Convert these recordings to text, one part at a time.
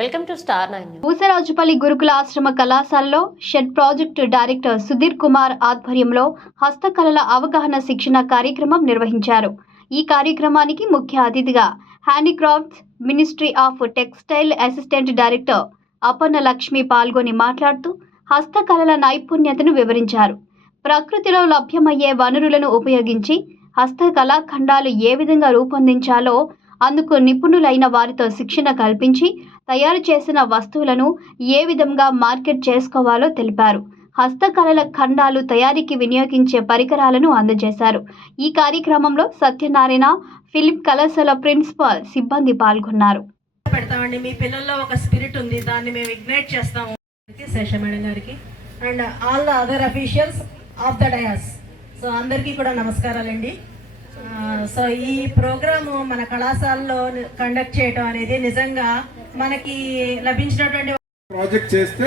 Welcome to star nine Pusarajupalli గురుకుల ఆశ్రమ కళాశాలలో shed project director Sudheer Kumar ఆధ్వర్యంలో హస్తకళల అవగాహన శిక్షణ కార్యక్రమం నిర్వహించారు. ఈ కార్యక్రమానికి ముఖ్య అతిథిగా handicrafts ministry of textile assistant director Aparna Lakshmi పాల్గొని మాట్లాడుతూ హస్తకళల నైపుణ్యతను వివరించారు. ప్రకృతిలో లభ్యమయ్యే వనరులను ఉపయోగించి హస్తకళాఖండాలు ఏ విధంగా రూపొందించాలో అందుకు నిపుణులైన వారితో శిక్షణ కల్పించి తయారు చేసిన వస్తువులను ఏ విధంగా మార్కెట్ చేసుకోవాలో తెలిపారు. హస్తకళల ఖండాలు తయారీకి వినియోగించే పరికరాలను అందజేశారు. ఈ కార్యక్రమంలో సత్యనారాయణ ఫిలిప్ కళాశాల ప్రిన్సిపాల్ సిబ్బంది పాల్గొన్నారు. పెడతామండి. మీ పిల్లల్లో ఒక స్పిరిట్ ఉంది. దాన్ని మేము ఇగ్నైట్ చేస్తాము. శేష మేడం గారికి. And all the other officials of the dais. So అందరికీ కూడా నమస్కారాలండి. సో ఈ ప్రోగ్రాము మన కళాశాలలో కండక్ట్ చేయడం అనేది నిజంగా మనకి లభించినటువంటి ప్రాజెక్ట్ చేస్తే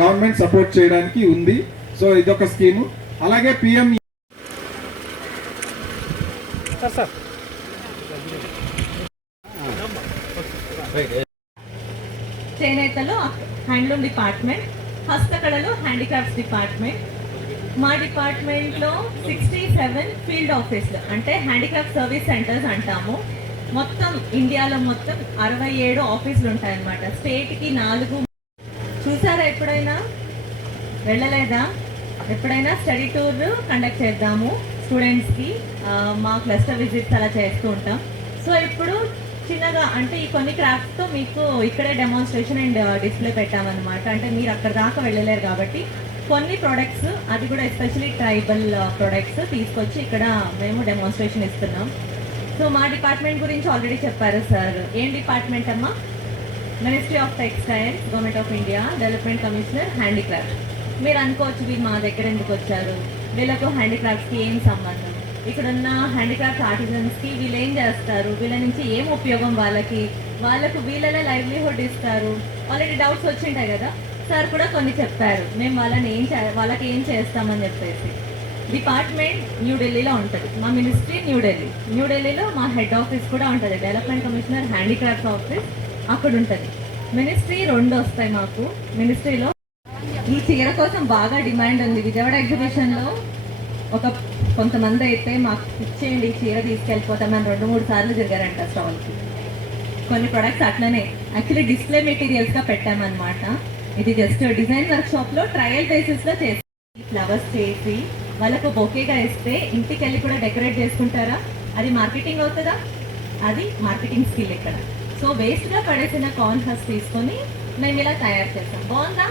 గవర్నమెంట్ సపోర్ట్ చేయడానికి ఉంది. సో ఇదొక స్కీము. అలాగే పిఎం చేనేతలో హ్యాండ్లూమ్ డిపార్ట్మెంట్ హస్తకళలో హ్యాండిక్రాఫ్ట్స్ డిపార్ట్మెంట్. మా డిపార్ట్మెంట్లో సిక్స్టీ సెవెన్ ఫీల్డ్ ఆఫీసులు అంటే హ్యాండిక్రాఫ్ట్ సర్వీస్ సెంటర్స్ అంటాము. మొత్తం ఇండియాలో మొత్తం అరవై ఏడు ఆఫీసులు ఉంటాయన్నమాట. స్టేట్కి నాలుగు. చూసారా ఎప్పుడైనా? వెళ్ళలేదా? ఎప్పుడైనా స్టడీ టూర్ కండక్ట్ చేద్దాము స్టూడెంట్స్కి. మా క్లస్టర్ విజిట్స్ అలా చేస్తూ ఉంటాం. చిన్నగా అంటే ఈ కొన్ని క్రాఫ్ట్తో మీకు ఇక్కడే డెమాన్స్ట్రేషన్ అండ్ డిస్ప్లే పెట్టామన్నమాట. అంటే మీరు అక్కడ దాకా వెళ్ళలేరు కాబట్టి కొన్ని ప్రొడక్ట్స్ అది కూడా ఎస్పెషలీ ట్రైబల్ ప్రొడక్ట్స్ తీసుకొచ్చి ఇక్కడ మేము డెమాన్స్ట్రేషన్ ఇస్తున్నాం. సో మా డిపార్ట్మెంట్ గురించి ఆల్రెడీ చెప్పారు సార్ ఏం డిపార్ట్మెంట్ అమ్మా? Ministry of textile government of India development commissioner handicraft మీరు అనుకోవచ్చు మీరు మా దగ్గర ఎందుకు వచ్చారు? వీళ్ళకు హ్యాండీక్రాఫ్ట్స్కి ఏం సంబంధం? ఇక్కడ ఉన్న హ్యాండీక్రాఫ్ట్ ఆర్టిజన్స్కి వీళ్ళు ఏం చేస్తారు? వీళ్ళ నుంచి ఏం ఉపయోగం వాళ్ళకి? వాళ్ళకు వీళ్ళనే లైవ్లీహుడ్ ఇస్తారు? ఆల్రెడీ డౌట్స్ వచ్చింటాయి కదా? సార్ కూడా కొన్ని చెప్పారు. మేము వాళ్ళని ఏం చే వాళ్ళకి ఏం చేస్తామని చెప్పేసి. డిపార్ట్మెంట్ న్యూఢిల్లీలో ఉంటుంది. మా మినిస్ట్రీ న్యూఢిల్లీ న్యూఢిల్లీలో మా హెడ్ ఆఫీస్ కూడా ఉంటుంది. డెవలప్మెంట్ కమిషనర్ హ్యాండిక్రాఫ్ట్ ఆఫీస్ అక్కడ ఉంటుంది. మినిస్ట్రీ రెండు వస్తాయి మాకు. మినిస్ట్రీలో ఈ చీర కోసం బాగా డిమాండ్ ఉంది. విజయవాడ ఎగ్జిబిషన్లో ఒక కొంతమంది అయితే మాకు ఇచ్చేయండి చీర తీసుకెళ్ళిపోతామని రెండు మూడు సార్లు తిరిగారంట స్టాల్కి. కొన్ని ప్రొడక్ట్స్ అట్లనే. యాక్చువల్లీ డిస్ప్లే మెటీరియల్స్గా పెట్టామన్నమాట. ఇది జస్ట్ డిజైన్ వర్క్షాప్లో ట్రయల్ బేసిస్లో చేసి ఫ్లవర్స్ చేసి వాళ్ళకు బొకేగా ఇస్తే ఇంటికి వెళ్ళి కూడా డెకరేట్ చేసుకుంటారా? అది మార్కెటింగ్ అవుతుందా? అది మార్కెటింగ్ స్కిల్ ఇక్కడ. సో వేస్ట్గా పడేసిన కాన్ హస్ తీసుకొని మేము ఇలా తయారు చేస్తాం. బాగుందా?